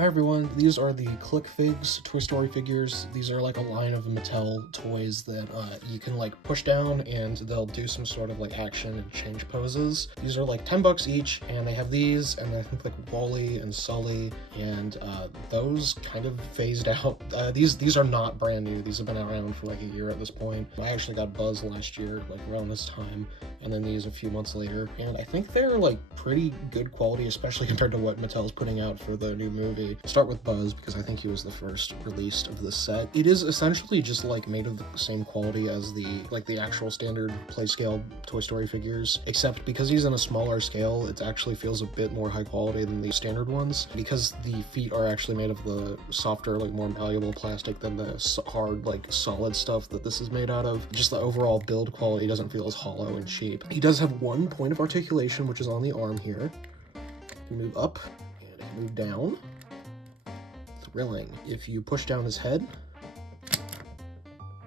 Hi everyone, these are the Click Figs Toy Story figures. These are like a line of Mattel toys that you can like push down and they'll do some sort of like action and change poses. These are like 10 bucks each, and they have these, and I think like Wall-E and Sulley, and those kind of phased out. These are not brand new. These have been around for like a year at this point. I actually got Buzz last year, like around this time, and then these a few months later, and I think they're like pretty good quality, especially compared to what Mattel's putting out for the new movie. Start with Buzz because I think he was the first released of the set. It is essentially just like made of the same quality as the actual standard play scale Toy Story figures, except because he's in a smaller scale, it actually feels a bit more high quality than the standard ones, because the feet are actually made of the softer, like more malleable plastic than the hard, like solid stuff that this is made out of. Just the overall build quality doesn't feel as hollow and cheap. He does have one point of articulation, which is on the arm here. Move up and move down. Thrilling. If you push down his head,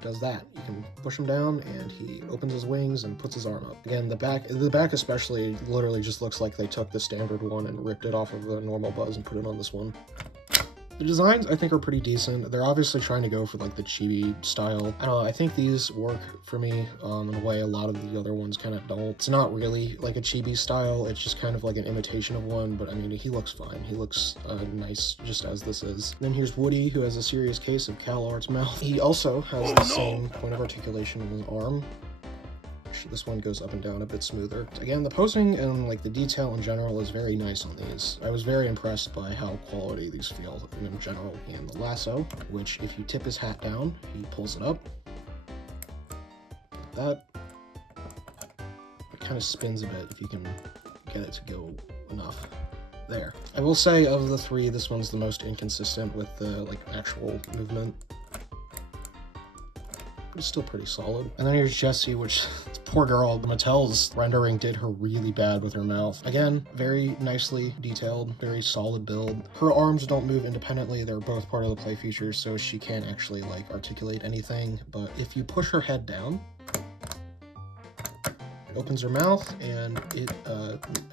does that. You can push him down and he opens his wings and puts his arm up. Again, the back especially literally just looks like they took the standard one and ripped it off of the normal Buzz and put it on this one. The designs, I think, are pretty decent. They're obviously trying to go for like the chibi style. I don't know, I think these work for me in a way a lot of the other ones kind of don't. It's not really like a chibi style, it's just kind of like an imitation of one, but I mean, he looks fine. He looks nice just as this is. Then here's Woody, who has a serious case of CalArts mouth. He also has the same point of articulation in his arm. This one goes up and down a bit smoother. Again, the posing and like the detail in general is very nice on these. I was very impressed by how quality these feel in general. And the lasso, which if you tip his hat down, he pulls it up. That it kind of spins a bit if you can get it to go enough. There. I will say of the three, this one's the most inconsistent with the like actual movement. It's still pretty solid. And then here's Jessie, which, poor girl, the Mattel's rendering did her really bad with her mouth. Again, very nicely detailed, very solid build. Her arms don't move independently, they're both part of the play features, so she can't actually like articulate anything. But if you push her head down, opens her mouth and it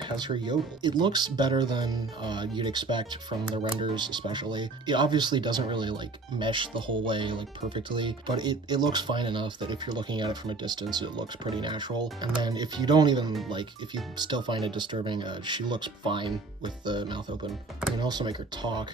has her yodel. It looks better than you'd expect from the renders, especially. It obviously doesn't really like mesh the whole way like perfectly, but it looks fine enough that if you're looking at it from a distance, it looks pretty natural. And then if you don't even like, if you still find it disturbing, she looks fine with the mouth open. You can also make her talk.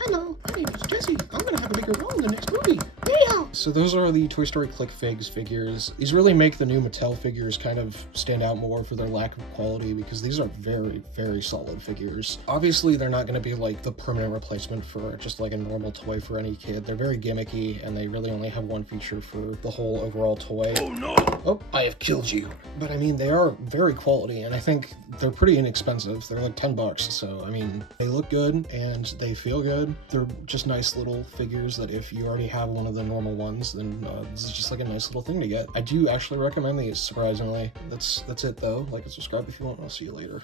Hello, my name is Jessie. I'm gonna have a bigger role in the next movie. Yeah. So those are the Toy Story Click Figs figures. These really make the new Mattel figures kind of stand out more for their lack of quality, because these are very, very solid figures. Obviously, they're not going to be like the permanent replacement for just like a normal toy for any kid. They're very gimmicky, and they really only have one feature for the whole overall toy. Oh no! Oh, I have killed you. But I mean, they are very quality, and I think they're pretty inexpensive. They're like 10 bucks, so I mean, they look good and they feel good. They're just nice little figures that if you already have one of the normal ones, then this is just like a nice little thing to get. I do actually recommend these, surprisingly. That's it though. Like and subscribe if you want. I'll see you later.